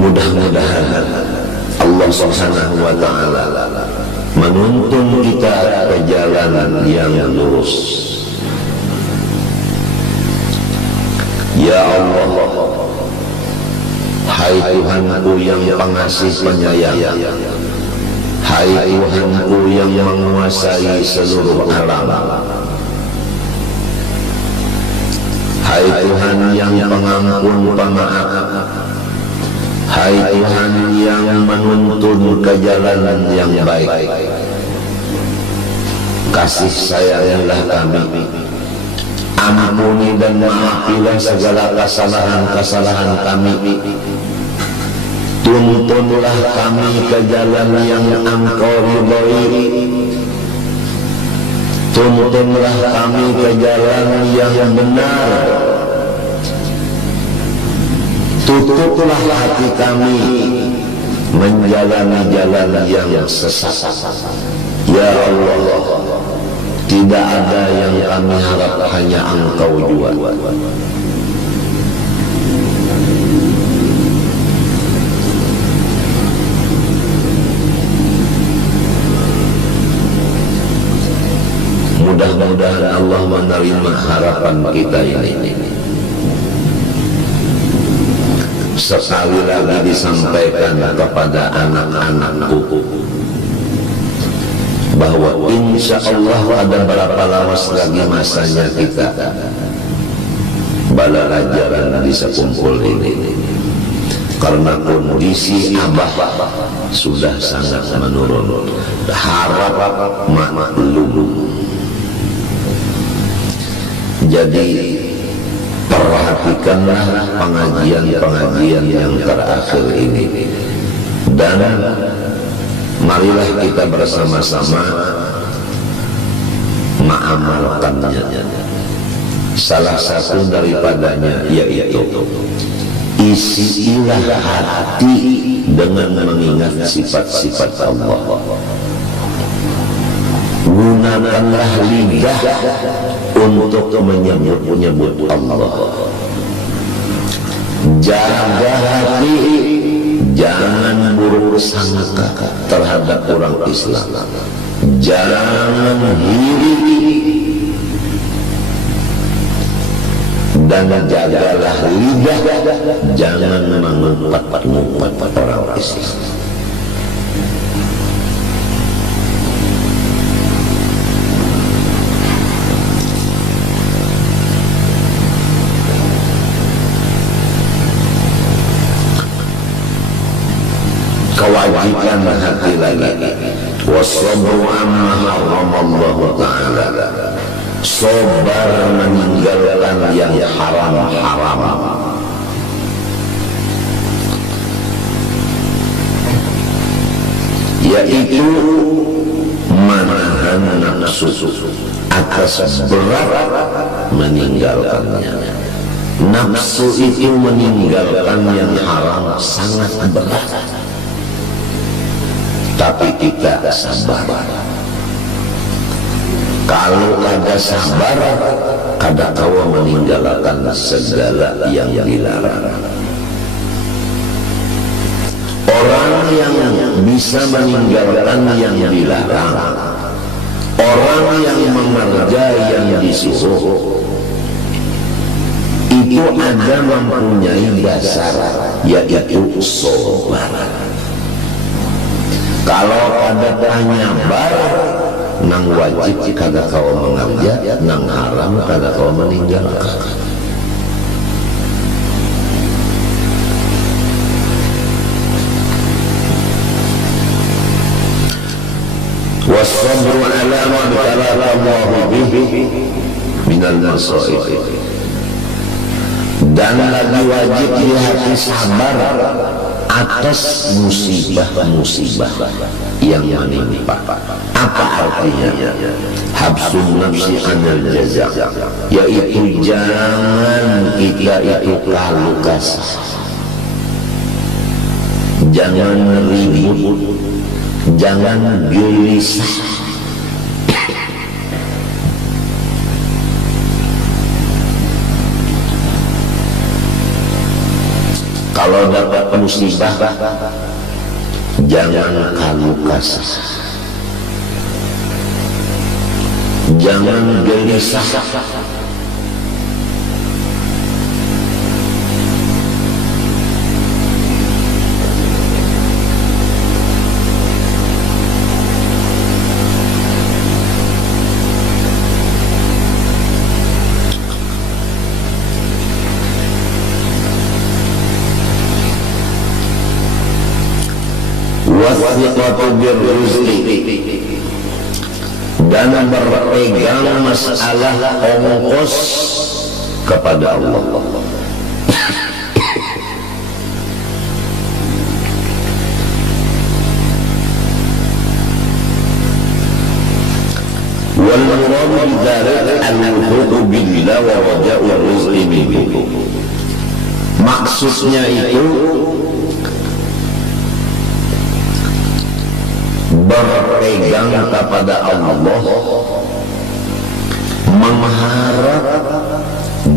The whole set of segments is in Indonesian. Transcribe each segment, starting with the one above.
Mudah-mudahan Allah Subhanahu wa ta'ala menuntun kita ke jalan yang lurus. Ya Allah, hai Tuhanku yang pengasih penyayang, hai Tuhanku yang menguasai seluruh alam, hai Tuhan yang pengampun pemaaf, hai Tuhan yang menuntun ke jalan yang baik, kasih sayangilah kami, ampuni dan maafilah segala kesalahan-kesalahan kami, tuntunlah kami ke jalan yang Engkau ridhoi, tuntunlah kami ke jalan yang benar, tutuplah hati kami menjalani jalan yang sesat. Ya Allah, tidak ada yang kami harap, hanya Engkau jua. Mudah-mudahan Allah menerima harapan kita ini. Sekali lagi disampaikan kepada anak-anakku bahwa insya Allah ada berapa lawas lagi masanya kita belajaran bisa kumpul ini, karena kondisi Abah sudah sangat menurun, harap maklum. Jadi perhatikanlah pengajian-pengajian yang terakhir ini, dan marilah kita bersama-sama mengamalkannya. Salah satu daripadanya yaitu isilah hati dengan mengingat sifat-sifat Allah. Gunakanlah lidah untuk menyebut-nyebut Allah. Jaga hati, jangan buruk sangka terhadap orang Islam. Jangan iri, dan jagalah lidah, jangan mengumpat-ngumpat orang Islam. Kewajiban hati lagi, wasabru amma haramallahu ta'ala, sabar meninggalkan yang haram-haram, yaitu menahan nafsu atas berat meninggalkannya. Nafsu itu meninggalkan yang haram sangat berat, tapi kita sabar. Kalau kada sabar, kada tahu meninggalkan segala yang dilarang. Orang yang bisa meninggalkan yang dilarang, orang yang mengerjakan yang disuruh, itu ada mempunyai dasar, yaitu sabar. Kalau ada penyabar, nang wajib kada kau mengerja, nang haram kada kau meninggalkan. Wasabru ala ma btalaqallahu bihi minal masaib, dan lagi wajib di hati sabar atas musibah-musibah yang menimpa. Apa artinya? Habsun nafsi anil jaza, yaitu jangan kita itu kalu kasar, jangan ribut, jangan gelisah, Kalau dapat musibah, jangan keluh kesah, jangan gelisah. Wasyiqatu birrizqi, dan berpegang masalah ongkos kepada Allah. Wal murad bidzalik al-wuthūqu billah wa raja'u rizqi minhu. Maksudnya itu berpegang kepada Allah, mengharap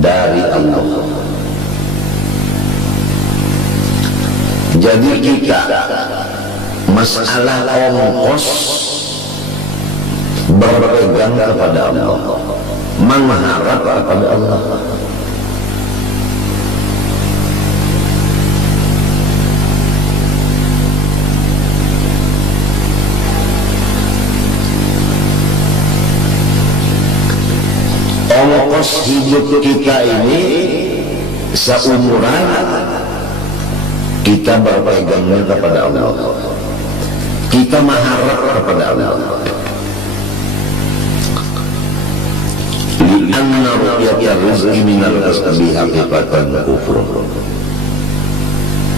dari Allah. Jadi kita masalah ongkos berpegang kepada Allah, mengharap kepada Allah. Ongkos hidup kita ini seumuran, kita berpegangnya kepada Allah, kita mengharap kepada Allah. Li'anna ru'yatar rizqi minal kasbi haqiqatan kufur.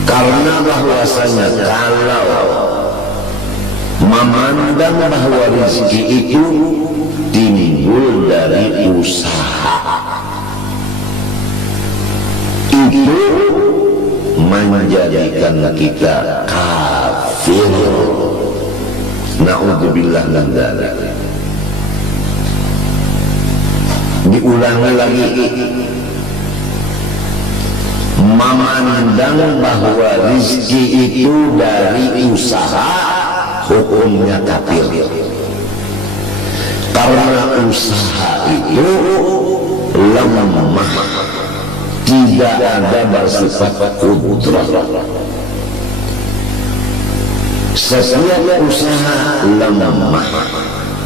Karena bahwasanya kalau memandang bahwa rezeki itu timbul dari usaha, itu menjadikan kita kafir. Na'udzubillah min dzalik. Diulangi lagi, memandang bahwa rezeki itu dari usaha, hukumnya kafir. Karena usaha itu lemah, tidak ada bersifat kudrah. Setiap usaha lemah,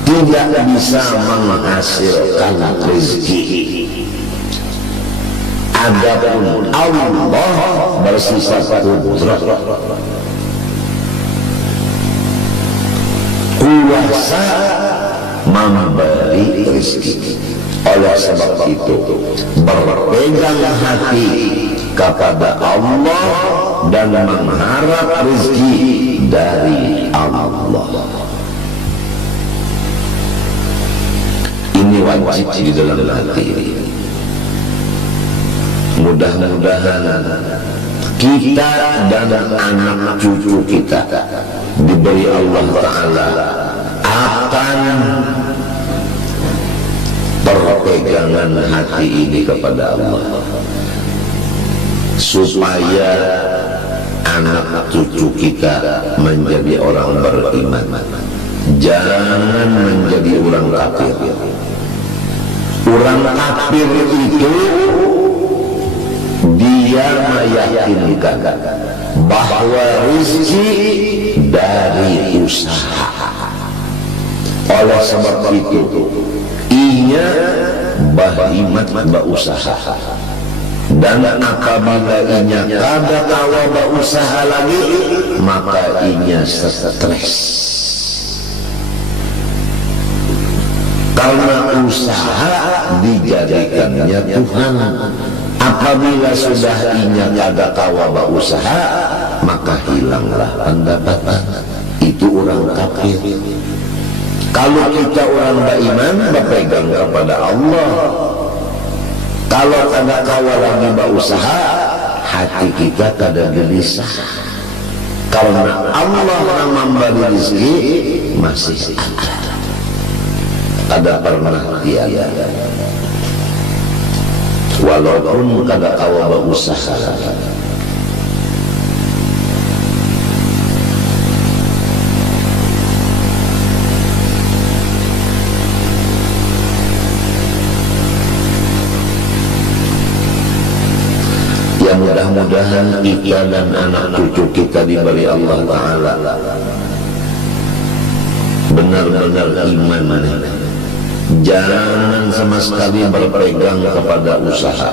tidak bisa menghasilkan rezeki. Adapun Allah bersifat kudrah, kuasa memberi rezeki. Oleh sebab itu berpegang hati kepada Allah dan mengharap rezeki dari Allah. Ini wajib di dalam hati. Mudah-mudahan kita dan anak cucu kita diberi Allah Ta'ala akan berpegangan hati ini kepada Allah, supaya anak cucu kita menjadi orang beriman, jangan menjadi orang kafir. Orang kafir itu dia meyakinkan bahwa rezeki dari usaha. Oleh sebab itu inya bahimat berusaha, dan apabila inya kada kawa berusaha lagi, maka inya stres. Karena usaha dijadikannya Tuhan. Apabila sudah inya kada kawa berusaha, maka hilanglah pendapatan. Itu orang kafir. Kalau kita orang beriman, berpegang kepada Allah. Kalau kada kawa lagi berusaha, hati kita kada gelisah. Karena Allah yang memberi rezeki masih ada pernah tiada. Walaupun kada kawa berusaha, mudah-mudahan kita dan anak cucu kita diberi Allah Ta'ala benar-benar iman. Jangan sama sekali berpegang kepada usaha.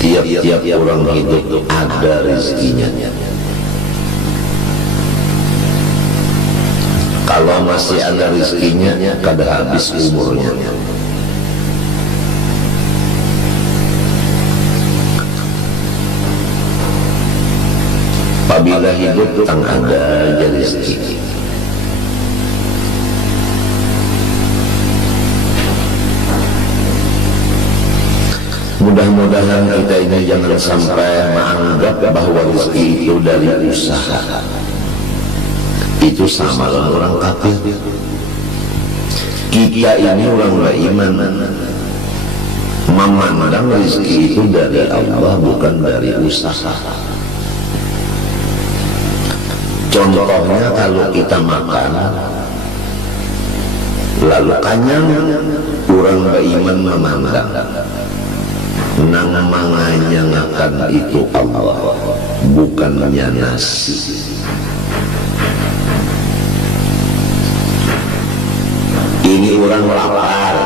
Tiap-tiap orang hidup ada rezekinya. Kalau masih ada rezekinya, kada habis umurnya. Apabila hidup tang ada aja rezeki. Mudah-mudahan kita ini jangan sampai menganggap bahwa rezeki itu dari usaha. Itu sama dengan orang kafir. Kita ini orang beriman memandang rezeki itu dari Allah, bukan dari usaha. Contohnya kalau kita makan lalu kenyang, orang beriman memandang nang manganyangakan itu Allah, bukannya nasi. Ini orang lapar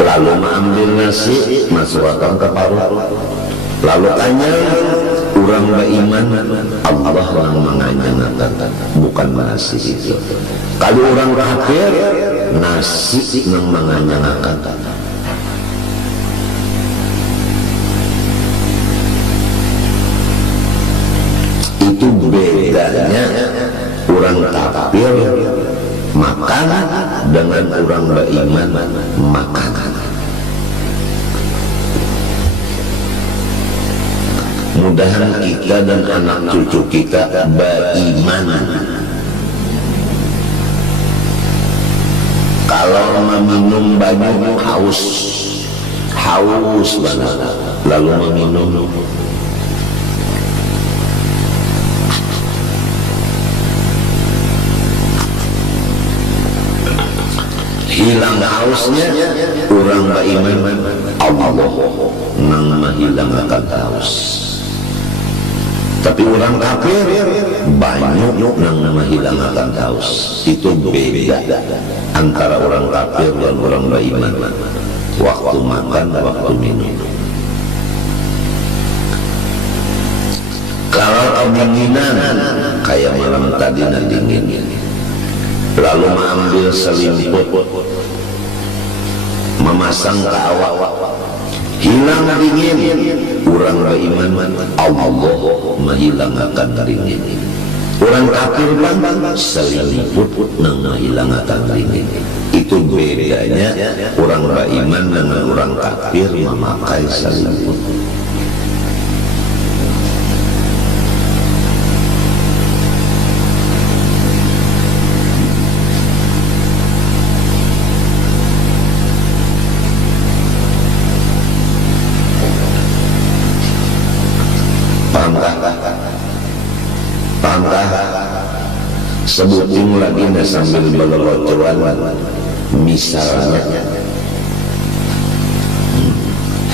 lalu mengambil nasi masukkan ke perut, lalu kenyang, orang beriman Allah yang menganyangakan, bukan nasi itu. Kalau orang kafir, nasi yang menganyangakan. Itu bedanya orang kafir makan dengan orang beriman makan. Mudahan kita dan anak cucu kita beriman. Kalau meminum banyak haus banget, lalu meminum hilang hausnya, orang beriman Allah nang menghilangkan haus. Tapi orang kafir banyak nang menghilangkan haus. Itu beda antara orang kafir dan orang beriman. Waktu makan, waktu minum. Kalau kedinginan kayak malam tadi dingin, lalu mengambil selimut memasang ke awak, hilang dingin, orang beriman Allah menghilangkan dingin. Orang kafir selimut nang menghilangkan dingin. Itu bedanya orang beriman dengan orang kafir memakai selimut. Sebutin lagi sambil berlocoan. Misalnya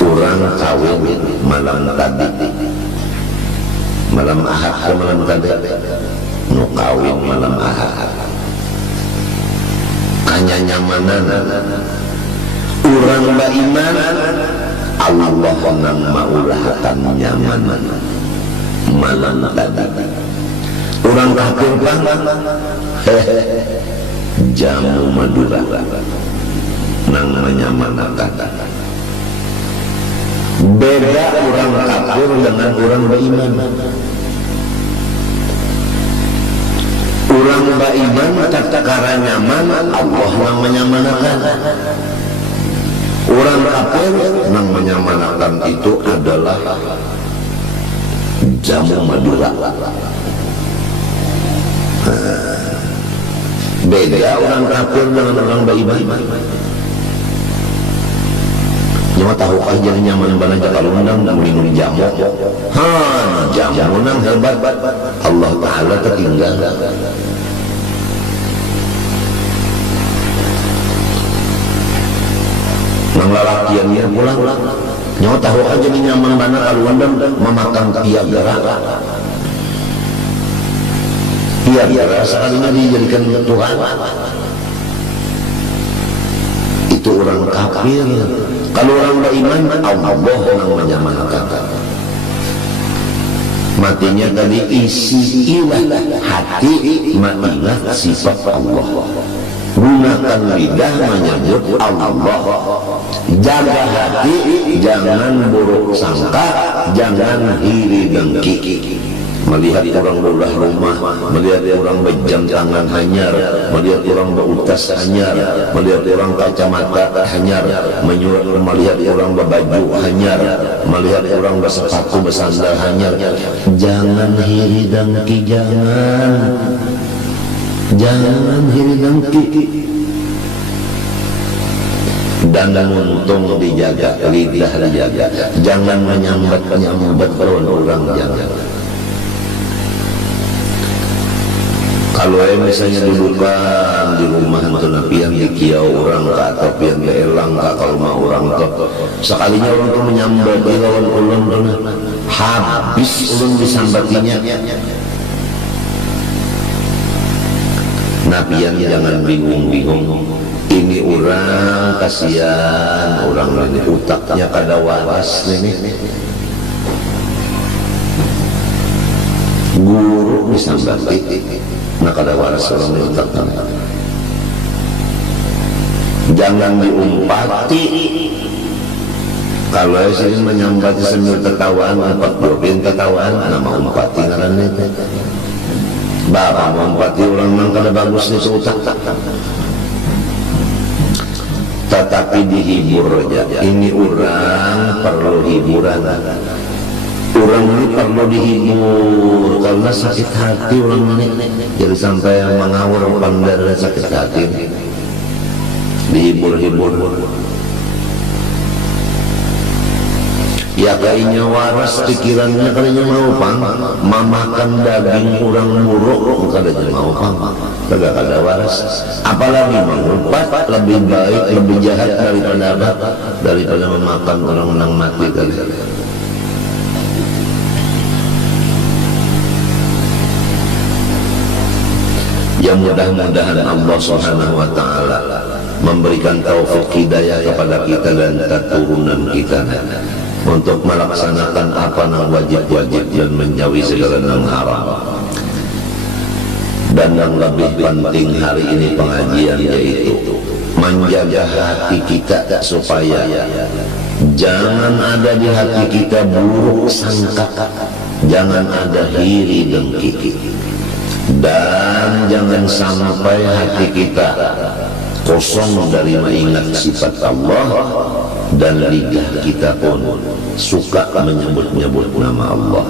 orang kawin malam tadi, malam Ahad, malam tadi nu kawin malam Ahad, kanya nyamanan orang beriman Allah nang maulahatan nyaman malam tadi. Orang kafir jamu Madura nang menyamanakan. Beda orang kafir dengan orang beriman. Orang beriman tatkala nyaman Allah nang menyamanakan. Orang kafir nang menyamanakan itu adalah jamu Madura. Beda orang kafir dengan orang beriman. nyawa tahu aja nyaman bana jakal undang minum jamu jamu nang hebat Allah Ta'ala tertinggal nang lalakiannya pulang nyawa tahu aja nyaman bana kalau undang memakan piagara sekalinya dijadikan Tuhan itu orang kafir. Kalau orang beriman Allah yang menyamakan matinya tadi isi ilah hati mengingat sifat Allah, gunakan lidah menyebut Allah, jaga hati jangan buruk sangka, jangan iri dengki. Melihat orang berulah rumah, melihat orang berjam tangan hanyar, melihat orang berutas hanyar, melihat orang kacamata hanyar, melihat orang berbaju hanyar, melihat orang bersepatu bersandal hanyar. Jangan iri dengki, jangan iri dengki. Dan untung dijaga, lidah dijaga, jangan menyambat orang jangan. Kalau misalnya dudukan di rumah itu pian di kiau orang atau pian di elang kalau mau orang tuh sekalinya orang tuh menyambat di lawan ulun habis ulun disambatinya. Nah pian jangan bingung-bingung, ini orang kasihan orang ini utaknya kada waras ini. Guru disambati nah kada waras orang di utaknya. Jangan diumpati. Kalau sering menyambati sambil tertawaan 40 tertawaan nama umpati ngaran itu. Bapak mengumpati orang nang kada bagus di utak. Tetapi dihibur aja. Ini orang perlu hiburan. Orang ini perlu dihibur karena sakit hati orang ini, jadi sampai mengawur pandara sakit hati dihibur ya kayaknya waras pikirannya kayaknya mau memakan daging orang muruk kayaknya mau kagak ada waras, apalagi mengumpat lebih baik lebih jahat daripada memakan orang nang mati kali. Ya mudah-mudahan Allah Subhanahu wa Ta'ala memberikan taufik hidayah kepada kita dan keturunan kita untuk melaksanakan apa yang wajib-wajib dan menjauhi segala yang haram. Dan yang lebih penting hari ini pengajian yaitu menjaga hati kita supaya jangan ada di hati kita buruk sangka, jangan ada iri dengki. Dan jangan sampai hati kita kosong dari mengingat sifat Allah dan lidah kita pun suka menyebut-nyebut nama Allah.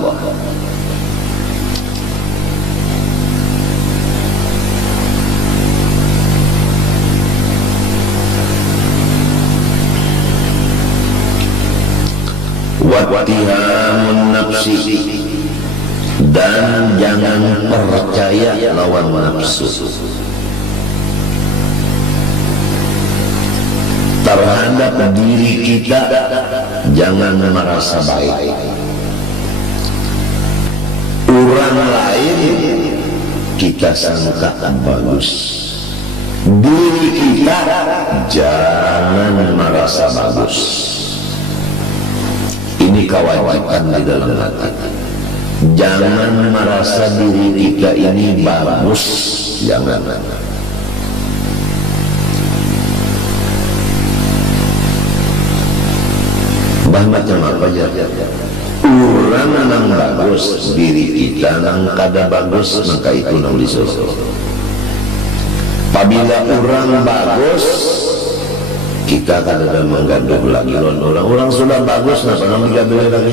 Wattihamun nafsi, dan jangan percaya lawan nafsu terhadap diri kita. Jangan merasa baik orang lain kita sangka bagus, diri kita jangan merasa bagus. Ini kewajiban di dalam hati. Jangan merasa diri kita ini bagus, jangan. Macam apa ya? Orang nang bagus, diri kita nang kada bagus, maka itu nang disuruh. Apabila orang bagus, kita kada menggaduh lagi orang sudah bagus, kenapa nang menggaduh lagi?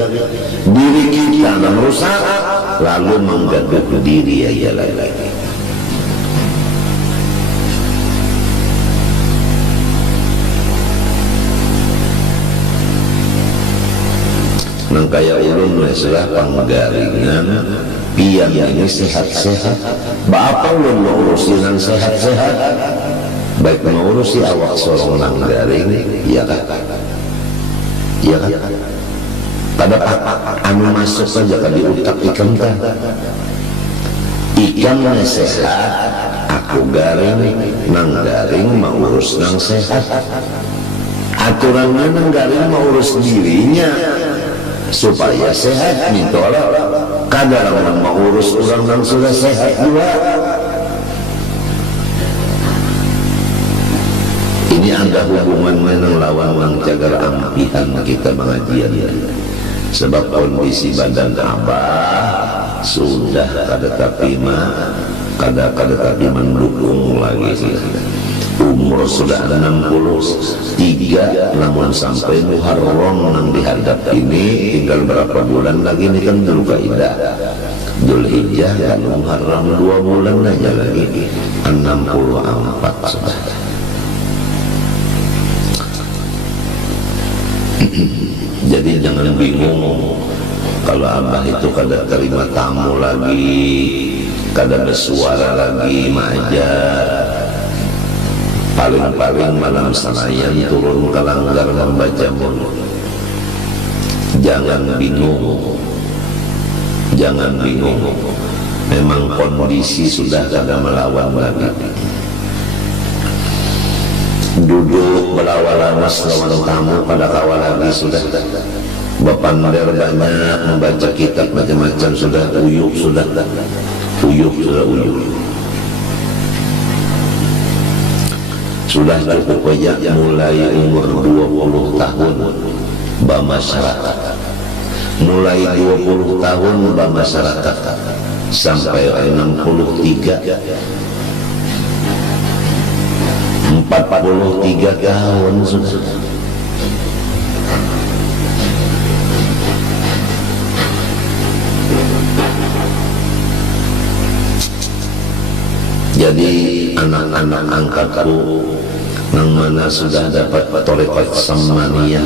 Diri kita nang rusak, lalu menggaduh diri aja lagi. nang kaya ulun leselah panggaringan pian ini sehat-sehat bapak ulun mengurusi nang sehat-sehat baik mengurusi awak sorong nang garing iya kan iya kan kada anu masuk saja kan di utak ikan kan ikan sehat aku garing nang garing mengurus nang sehat aturannya nang garing mengurus dirinya supaya sehat mintola kadang orang mengurus orang yang sudah sehat juga. Ini ada hubungan menang lawan wang cagar ampihan kita mengajian sebab kondisi badan abah sudah kada tapi kada tapi mendukung lagi. Umur sudah 63 namun sampai Muharram nang dihadap ini tinggal berapa bulan lagi ini kan Dzulqa'dah Dzulhijjah kan Muharram 2 bulan aja lagi 64 sudah. Jadi jangan bingung kalau abah itu kada terima tamu lagi kada bersuara lagi majar paling-paling malam sanayan turun ke langgar membaca mulut. Jangan bingung memang kondisi sudah kada melawan lagi. Duduk belawalamas lawan tamu pada kawal lagi sudah bepander banyak membaca kitab macam-macam sudah uyuk sudah cukup aja mulai umur 20 tahun bermasyarakat mulai 20 tahun bermasyarakat sampai 63 tahun sudah. Jadi anak-anak angkatku yang mana sudah dapat tarekat samaniyah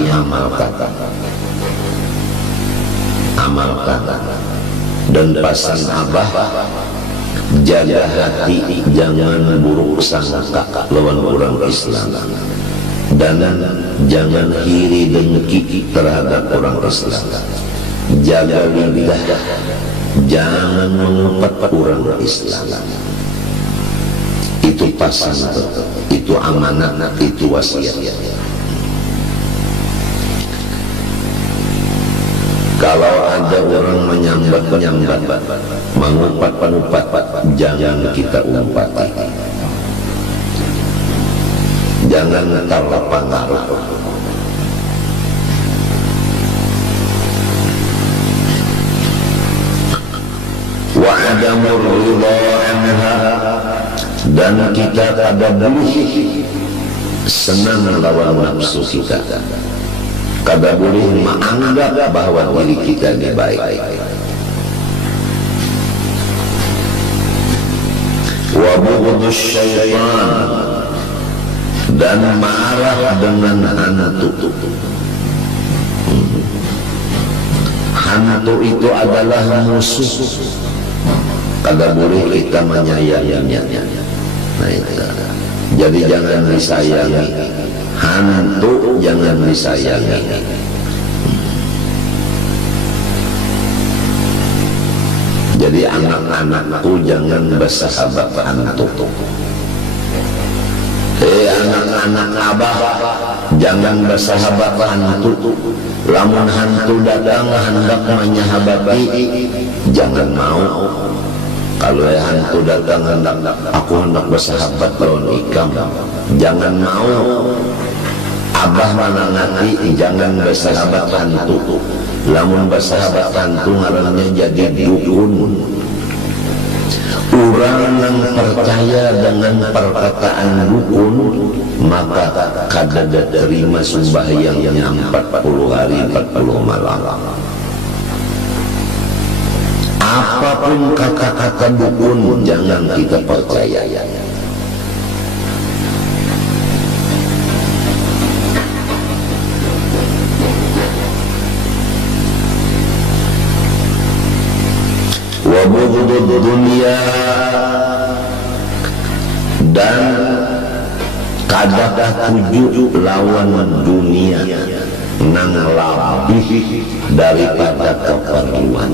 amalkan dan pasan abah jaga hati jangan buruk sangka lawan orang Islam dan jangan iri dengki terhadap orang Islam. Jaga lidah jangan mengumpat orang Islam. Itu pasan, itu amanat, itu wasiat. Kalau ada orang menyambat mengumpat, jangan kita umpati. Jangan terpengaruh. Wa adamur ridha anha, dan kita kada boleh senang lawan nafsu kita. Kada boleh menganggap bahwa diri kita ini baik. Wa bughdus syaitan, dan marah dengan hantu. Hantu itu adalah musuh. Kada boleh kita menyayanginya. Nah, itu. Jadi jangan disayangi hantu, jangan disayangi. Jadi anak-anakku jangan bersahabat hantu. Anak-anak abah jangan bersahabat hantu. Lamun hantu datang hendak menyahabati, jangan mau. Kalau hantu datang aku hendak bersahabat lawan ikam, jangan mau. Abah menangati jangan bersahabat hantu. Lamun bersahabat hantu ngarannya jadi dukun. Orang yang percaya dengan perkataan dukun maka kada terima sembahyangnya 40 hari 40 malam. Apapun kata-kata dukun jangan kita percaya. dunia, dan kadah tuju lawan dunia nang lebih daripada keperluan.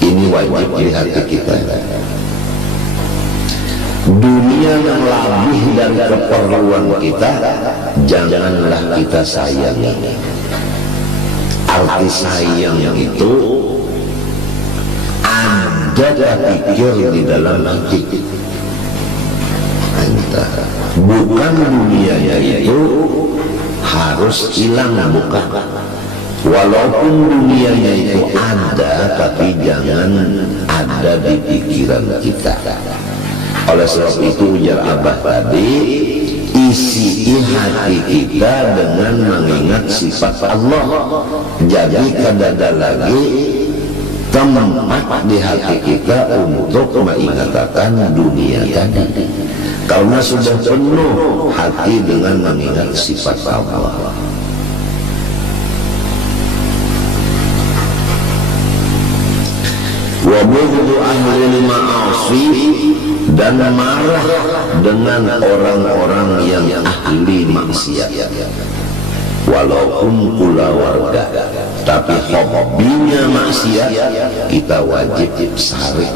Ini wajib di hati kita. Dunia yang lebih dari keperluan kita, janganlah kita sayangi. Arti sayang itu ada pikir di dalam hati. Bukan dunianya itu harus hilang, bukan. Walaupun dunianya itu ada, tapi jangan ada di pikiran kita. Oleh sebab itu ujar Abah tadi, isi hati kita dengan mengingat sifat Allah. Jadi kada lagi tempat di hati kita untuk mengingatkan dunia tadi, karena sudah penuh hati dengan mengingat sifat Allah. Wa bughdu ahli ma'asi, dan marah dengan orang-orang yang ahli maksiat, walaupun pula warga, tapi hobinya maksiat kita wajib sari.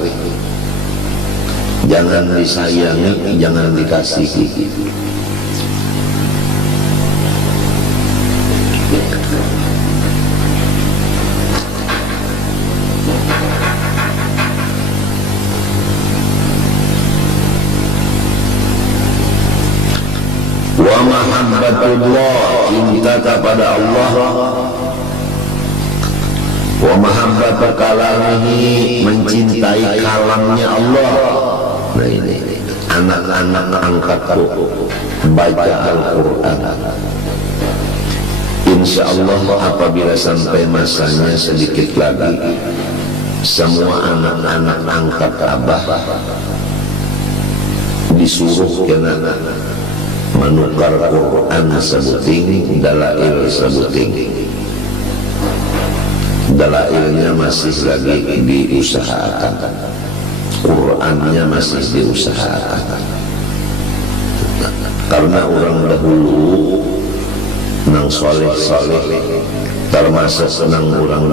Jangan disayangi, jangan dikasihi. Wa mahabbatullah, cinta kepada Allah. Wa mahabbatu kalamihi, mencintai kalamnya Allah. Nah ini anak-anak angkatku, baca Al-Quran. Insya Allah apabila sampai masanya sedikit lagi, semua anak-anak angkat Abah disuruh kena menukar Quran sebuting, dalail sebuting. Dalailnya masih lagi diusahakan, Qurannya masih diusahakan. Karena orang dahulu nang soleh-soleh, termasuk nang orang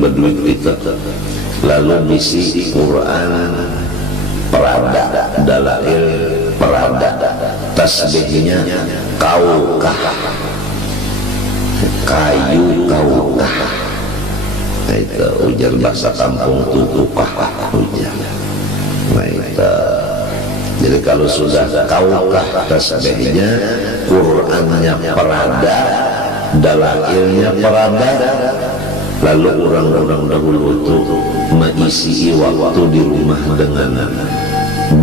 beduit kita, lalu bisi Quran perada, dalail perada, tasbihnya kaukah, kayu kaukah. Nah itu ujar bahasa kampung tutukah ujar. Nah itu, jadi kalau sudah kaukah tasbihnya, Qurannya perada, dalailnya perada, lalu orang-orang dahulu itu mengisi waktu di rumah dengan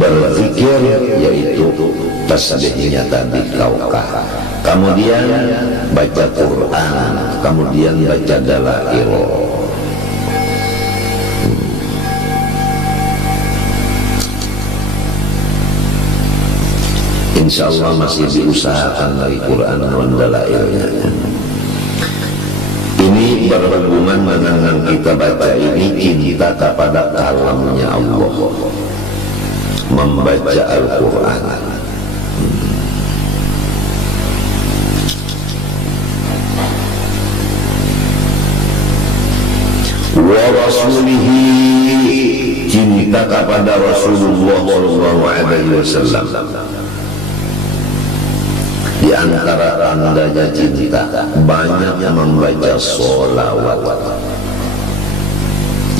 berzikir, yaitu tasbihnya tadi kaukah, kemudian baca Quran, kemudian baca dalail. Insya Allah masih diusahakan lagi Quran dan dalailnya. Ini berhubungan dengan yang kita baca ini, cinta kepada kalamnya Allah, membaca Al-Quran. Wa rasulihi, cinta kepada Rasulullah SAW. Di antara tandanya cinta, banyak yang membaca sholawat.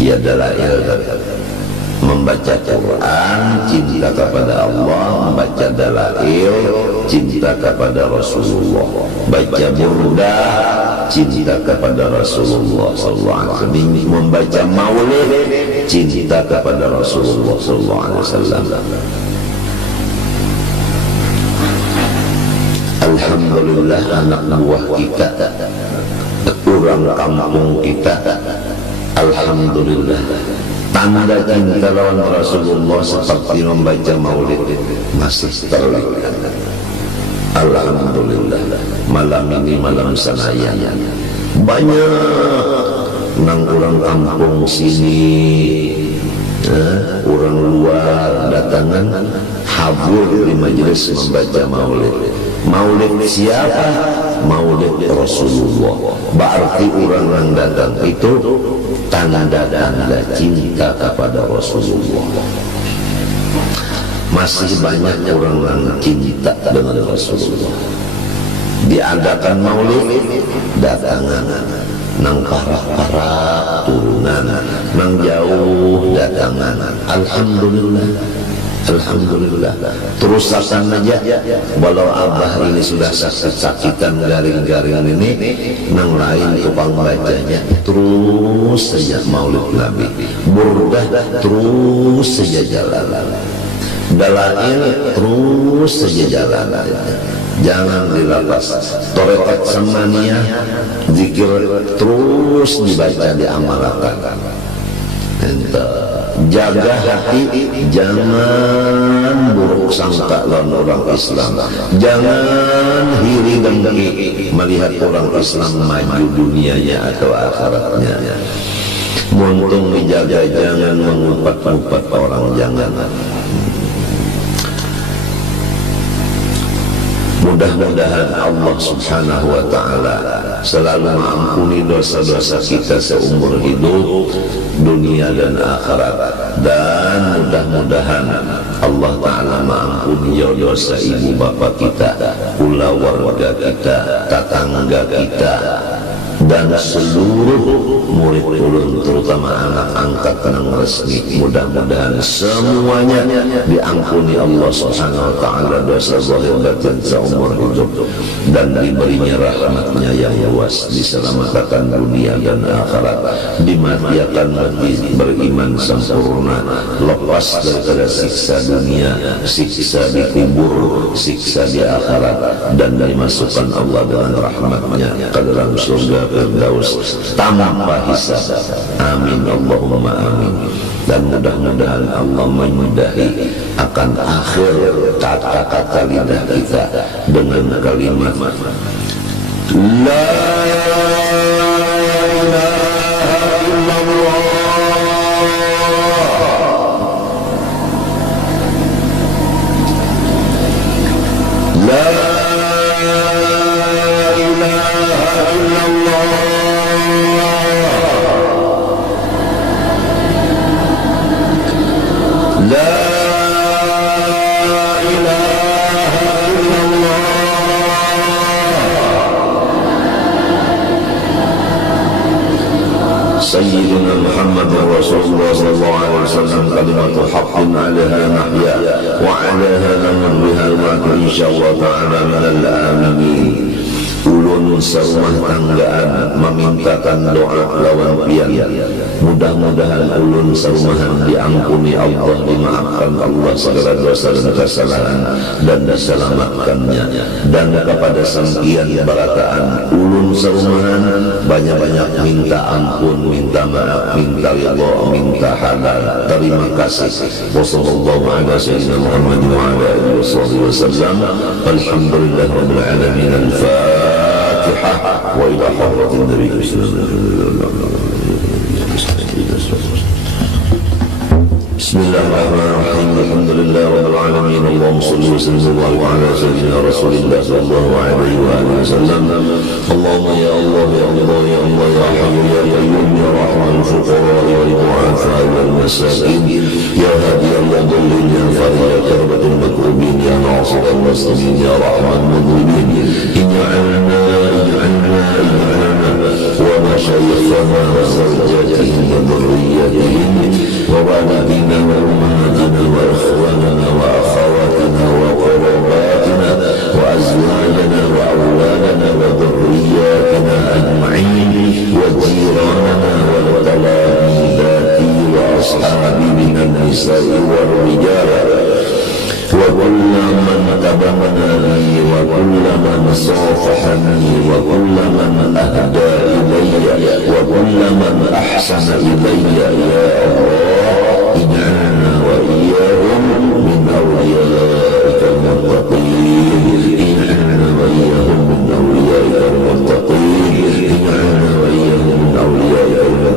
Ia adalah membaca Quran, cinta kepada Allah, membaca dalail, cinta kepada Rasulullah, baca burdah, cinta kepada Rasulullah SAW, membaca maulid, cinta kepada Rasulullah SAW. Alhamdulillah anak buah kita, orang kampung kita, alhamdulillah tanda cinta lawan Rasulullah seperti membaca maulid masih terlihat. Alhamdulillah malam ini malam sanaya, banyak nang orang kampung sini, orang luar datangan hadir di majelis membaca maulid. Maulid siapa? Maulid Rasulullah. Berarti orang yang datang itu tanda-tanda cinta kepada Rasulullah. Masih banyak orang yang cinta dengan Rasulullah. Diadakan maulid, datangan nang para turunan, nang jauh datangan. Alhamdulillah, alhamdulillah. Terus akan aja, walau abah ini sudah sakit-sakitan garing-garing ini, nang lain tukang bacanya terus saja maulid Nabi. Burdah terus saja jalan, dalail terus saja jalan. Jangan dilepas. Torekat samania, zikir terus dibaca, diamalkan. Jaga hati, jangan buruk sangka lawan orang Islam. Jangan iri dengki melihat orang Islam maju dunianya atau akhiratnya. Muntung dijaga, jangan mengumpat-umpat orang, jangan. Mudah-mudahan Allah subhanahu wa ta'ala selalu mengampuni dosa-dosa kita seumur hidup, dunia dan akhirat. Dan mudah-mudahan Allah ta'ala mengampuni dosa ibu bapak kita, pula warga kita, tetangga kita, dan seluruh murid ulun, terutama anak angkat yang resmi. Mudah-mudahan semuanya diampuni Allah Subhanahu wa ta'ala dosa zahir batin seumur hidup, dan diberinya rahmatnya yang luas, diselamatkan dunia dan akhirat, dimatiakan beriman sempurna, lepas daripada siksa dunia, siksa di kubur, siksa di akhirat, dan dimasukkan Allah dengan rahmatnya ke dalam surga Firdaus tanpa hisab. Amin Allahumma amin. Dan mudah-mudahan Allah menyudahi akan akhir kata-kata lidah kita dengan kalimat La ilaha illallah. La Sayyidina Muhammad Rasulullah sallallahu alaihi wasallam kalimatu haqqin 'alaiha nahya wa 'alaiha namut biha wa insyaallah ta'ala minal aminin. Ulun serumah tanggaan memintakan doa lawan pian. Mudah-mudahan ulun serumahan diampuni Allah, dimaafkan Allah segala dosa dan kesalahan, dan diselamatkannya. Dan kepada sampian barataan ulun serumahan banyak-banyak minta ampun, minta maaf, minta ridha, minta halal. Terima kasih. Wassallallahu ala sayyidina Muhammad wa ala alihi wasallam. Alhamdulillahirabbil alamin. Al-Fatihah wa ila hadratin Nabi. Bismillahirrahmanirrahim. Alhamdulillah rabbil alamin. Allahumma shalli wa sallim ala sayyidina Rasulillah sallallahu alaihi wa sallam. Allahumma ya Allah ya Allah ya Allah ya Hayyu ya Qayyum ya Rahman fuqara wa du'afa wal masakin ya hadi al-mudallin ya farij karbatul makrubin ya nasir al-muslimin ya Rahman mudallin ij'alna wa mashayikhana wa zawjatihim wa dhurriyyatihim wa walidina wa ummahatina wa ikhwanana wa akhawatina wa qarabatina wa azwajana wa awladana wa dhurriyyatina ajma'in wa jiranana wal talabidati wa ashabi minan nisa'i wal rijal wa kulla man tabamani wa kulla man safahani wa kulla man ahda ilayya wa kulla man ahsana ilayya ya Allah ij'alna wa iyyahum min awliyaika al-muttaqin ij'alna wa iyyahum min awliyaika al-muttaqin ij'alna wa iyyahum min awliyaika al-muttaqin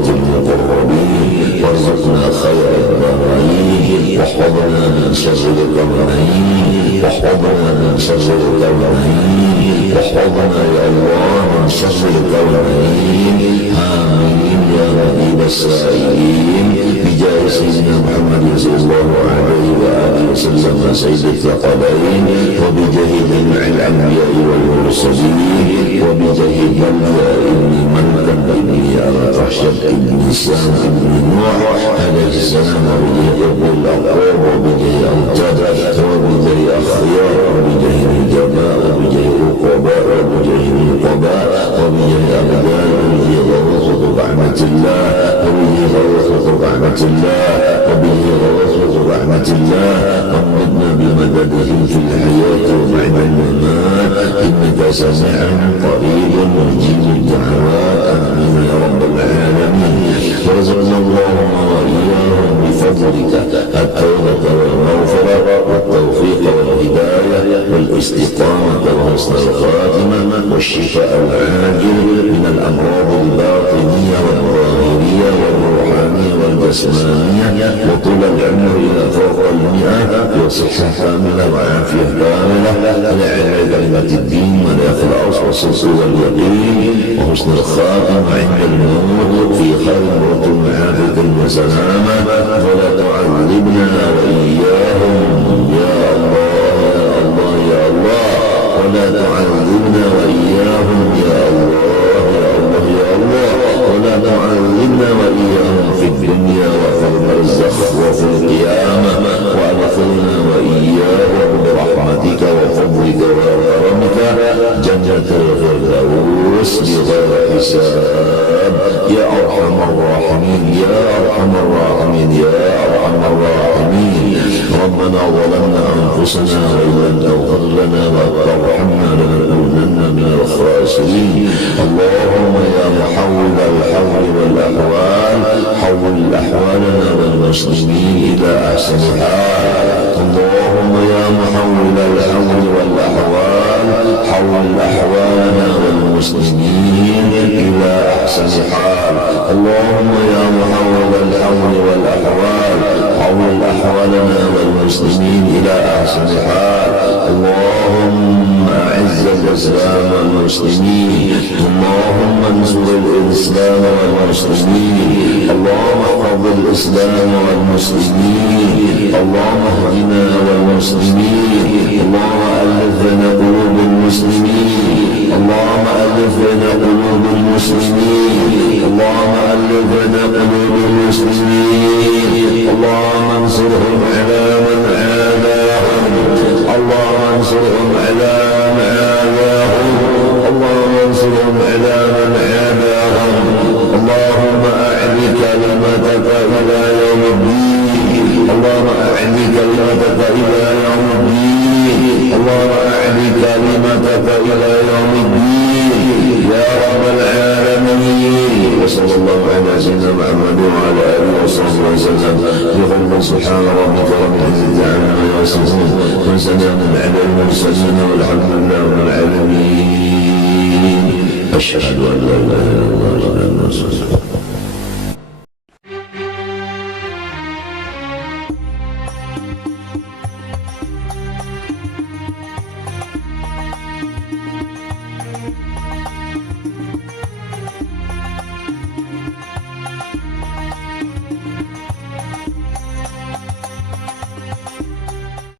زمرة المقربين وارزقنا خير الدارين واحفظنا من شر القرنين واحفظنا من شر القرنين واحفظنا يا الله من شر القرنين آمين يا مجيب السائلين بجاه سيدنا محمد صلى الله عليه وآله وسلم سيد الثقلين وبجاه جميع الأنبياء والمرسلين وبجاه بلياء ابن ملكا ابن الرشد ابن سام ابن نوح عليه السلام وبجاه ابن الأقوام وبجاه أوتاد وبجاه أخيار وبجاه الجماء وبجاه القباء وبجاه القباء وبجاه أبدان وبجاه غوثة رحمة الله وبجاه غوثة رحمة الله وبجاه غوثة رحمة الله وامددنا بمددهم في الحياة وبعد الممات إنك سميع قريب مجيب الدعوات آمين يا رب العالمين وارزقنا اللهم وإياهم بفضلك التوبة والمغفرة والتوفيق والهداية والاستقامة وحسن الخاتمة والشفاء العاجل من الأمراض الباطنية والظاهرية والروحانية والجسمانية وطول العمر إلى فوق 100 وصحة كاملة وعافية كاملة لعلم كلمة الدين والإخلاص والصدق واليقين وحسن الخاتمة عند الموت في خير موت وعافية وسلامة ولا تعذبنا وإياهم يا الله يا الله يا الله ولا تعذبنا وإياهم يا الله يا الله يا الله ولا تعذبنا وإياهم في الدنيا وفي البرزخ وفي القيامة وأدخلنا وإياهم برحمتك وفضلك وكرمك جنة الفردوس بغير حساب يا أرحم الراحمين يا أرحم الراحمين يا أرحم الراحمين ربنا ظلمنا أنفسنا وإن لم تغفر لنا وترحمنا لنكونن من الخاسرين اللهم يا محول الحول والأحوال حول أحوالنا والمسلمين إلى أحسن حال اللهم يا محول الحول والأحوال حول أحوالنا والمسلمين إلى أحسن حال اللهم يا محول الحول والأحوال حول أحوالنا والمسلمين إلى أحسن حال اللهم أعز الإسلام والمسلمين اللهم انصر الإسلام والمسلمين اللهم احفظ الإسلام والمسلمين اللهم اهدنا والمسلمين اللهم ألف بين قلوب المسلمين اللهم ألف بين قلوب المسلمين اللهم ألف بين قلوب المسلمين اللهم انصرهم على من عاداهم اللهم انصرهم على من عاداهم اللهم انصرهم على من عاداهم اللهم أعل كلمتك إلى يوم الدين اللهم أعل كلمتك إلى يوم الدين اللهم أعل كلمتك إلى يوم الدين يا رب العالمين وصلى الله على سيدنا محمد وعلى آله وصحبه وسلم بقول سبحان ربك رب العزة عما يصفون وسلام على المرسلين والحمد لله رب العالمين أشهد أن لا إله إلا الله